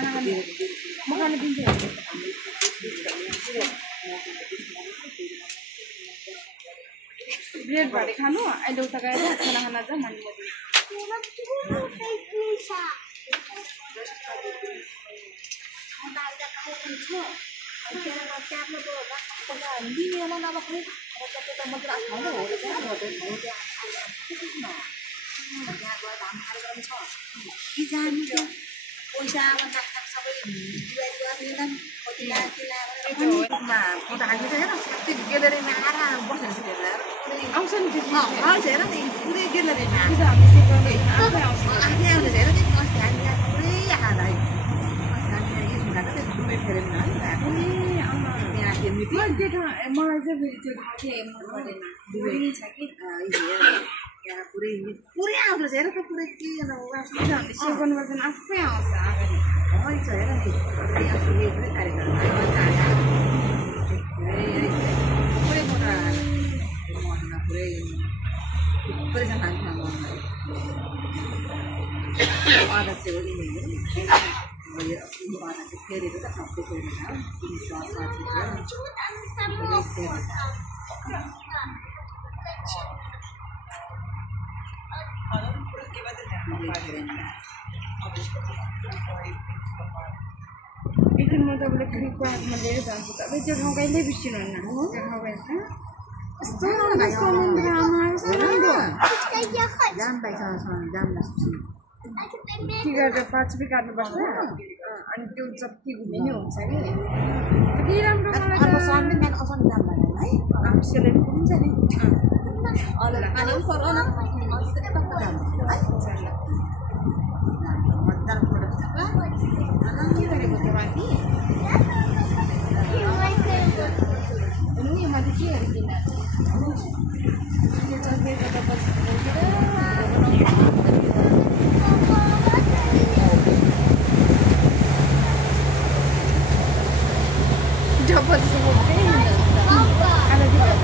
Makan lebih jauh. Biar balik kanu, ada utak aja, kana aja mandi. Ikan mau tak boleh keriput melihat dan suka. Betul orang kaya lebih cina nak. Orang kaya. Setengah dah somen drama sekarang dong. Jam baik sama jam masih. Tiga ada पाँच भी काट्नु पर्छ अनि त्यो जति घुमे नि हुन्छ नि त्यति राम्रो मलाई त सन्डे म्याच असन दाम भएन है सेलेक्ट हुन्छ नि अल खानु पर्यो न अस्ति त कता जानु है मज्जा पर्छ अनि के गरेको त्यो बाटी यो माथि के हेर्दिन यो चल्दै गर्दा पछि dapat semua ada juga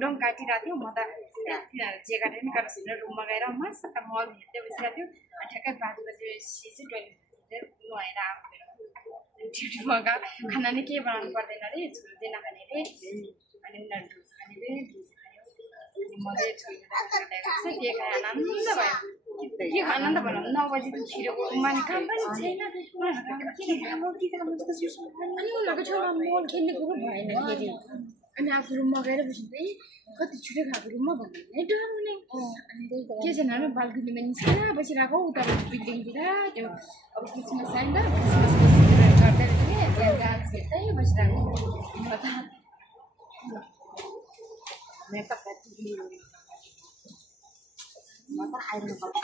Dong kaji radio mata jika ada ini karena sebenarnya rumah gairah mas mau lihat wis radio ada kan baju baju sisi 20 no era jadi maka karena ini kayak bahan pada nari seperti nak ini ada nandu ini model cerita saya dia kayak nanda dia kan nanda baru nanda wajib kira rumah ni kan banyak cina kira kamu kita mesti susah anu lagu coba mau kini guru main lagi अनि आफू रुममा गएर बस्दै कति छिटो खाएको रुममा भन्ने डराउने के छैन र बाल्कनीमा निस्केर बसिरहेको उता बिल्डिङतिर त्यो अब क्रिसमस आयो नि त क्रिसमस गर्दै रहेछ कि त्यहाँ गाछ हेर्दै बसिरहेको म त आइरहनु पर्छ